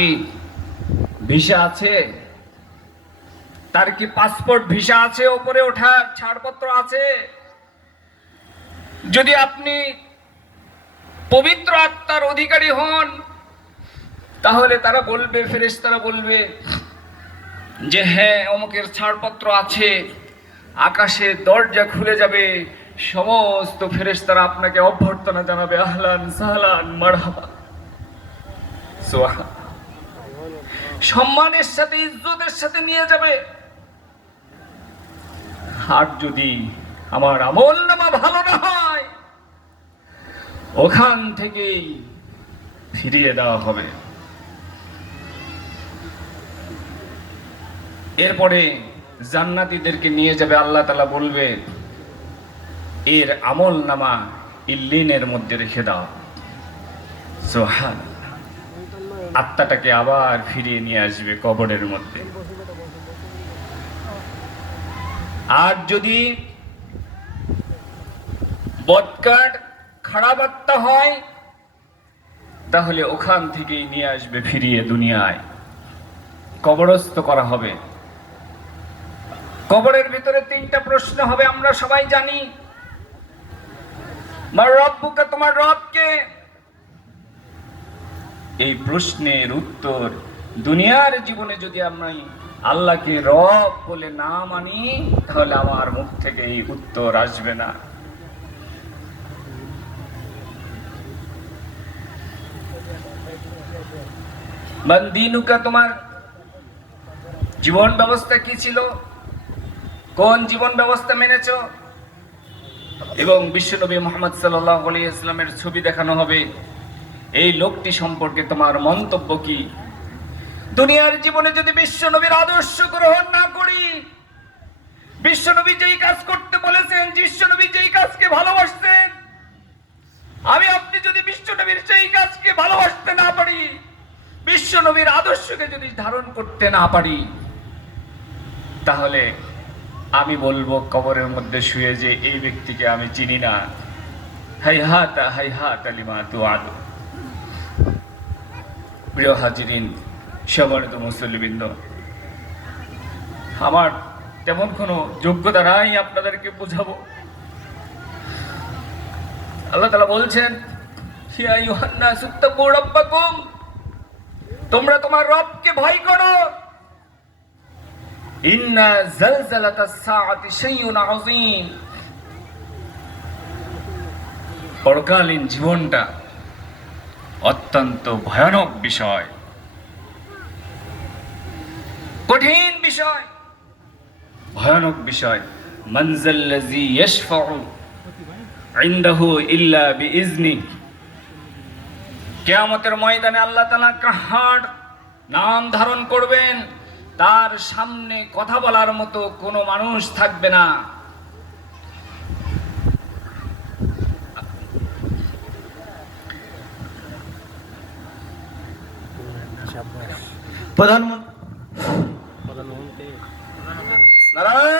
কি ভিসা আছে? তার কি পাসপোর্ট ভিসা আছে? ওপরে ওঠার ছাড়পত্র আছে? যদি আপনি পবিত্র আত্মার অধিকারী হন, তাহলে তারা বলবে, ফেরেশতারা বলবে যে হ্যাঁ অমুকের ছাড়পত্র আছে আকাশে দরজা খুলে যাবে, সমস্ত ফেরেশতারা আপনাকে অভ্যর্থনা জানাবে, আহলান সাহলান, মারহাবা। সোহা সম্মানের সাথে, ইজ্জতের সাথে নিয়ে যাবে। আর যদি আমার আমল নামা ভালো না হয়, ওখান থেকেই ফিরিয়ে দেওয়া হবে। এরপরে জান্নাতীদেরকে নিয়ে যাবে, আল্লাহ তালা বলবে, এর আমল নামা ইল্লিনের মধ্যে রেখে দাও। সোহান আত্মাটাকে আবার ফিরিয়ে নিয়ে আসবে কবরের মধ্যে। আর যদি বদকাট খারাপ আত্মা হয়, তাহলে ওখান থেকেই নিয়ে আসবে ফিরিয়ে দুনিয়ায়। কবরস্থ করা হবে। কবরের ভিতরে তিনটা প্রশ্ন হবে, আমরা সবাই জানি। মার রব্বুকে তোমার রবকে এই প্রশ্নের উত্তর দুনিয়ার জীবনে যদি আমরা আল্লাহকে রব বলে না মানি, তাহলে আমার মুখ থেকে এই উত্তর আসবে না। মন্দিনুকা তোমার জীবন ব্যবস্থা কি ছিল? কোন জীবন ব্যবস্থা মেনেছ? এবং বিশ্বনবী মোহাম্মদ সাল্লাহ আলী ইসলামের ছবি দেখানো হবে। এই লোকটি সম্পর্কে তোমার মন্তব্য কি? দুনিয়ার জীবনে যদি বিশ্বনবীর আদর্শ গ্রহণ না করি, বিশ্বনবী যেই কাজ করতে বলেছেন, বিশ্বনবী যেই কাজকে ভালোবাসতেন, আমি আপনি যদি বিশ্বনবীর সেই কাজকে ভালোবাসতে না পারি, বিশ্বনবীর আদর্শকে যদি ধারণ করতে না পারি, তাহলে আমি বলব কবরের মধ্যে শুয়ে যে এই ব্যক্তিকে আমি চিনি না। হাই হাত হাই হাত আলিমা তু আদু প্রিয় হাজিরিন, সম্মানিত মুসল্লিবৃন্দ, আমার তেমন কোনো যোগ্যতা নাই আপনাদেরকে বোঝাবো আল্লাহ তালা বলছেন। তোমরা তোমার রবকে ভয় করো ইন্না পরকালীন জীবনটা অত্যন্ত ভয়ানক বিষয়। কঠিন বিষয়। ভয়ানক বিষয়। মনজাল্লাজি ইয়াশফাউ ইনদাহু ইল্লা বিইজনি কিয়ামতের ময়দানে আল্লাহ তাআলা কাহার নাম ধারণ করবেন, তার সামনে কথা বলার মতো কোনো মানুষ থাকবে না। প্রধানমন্ত্রী প্রধানমন্ত্রী নারায়ণ!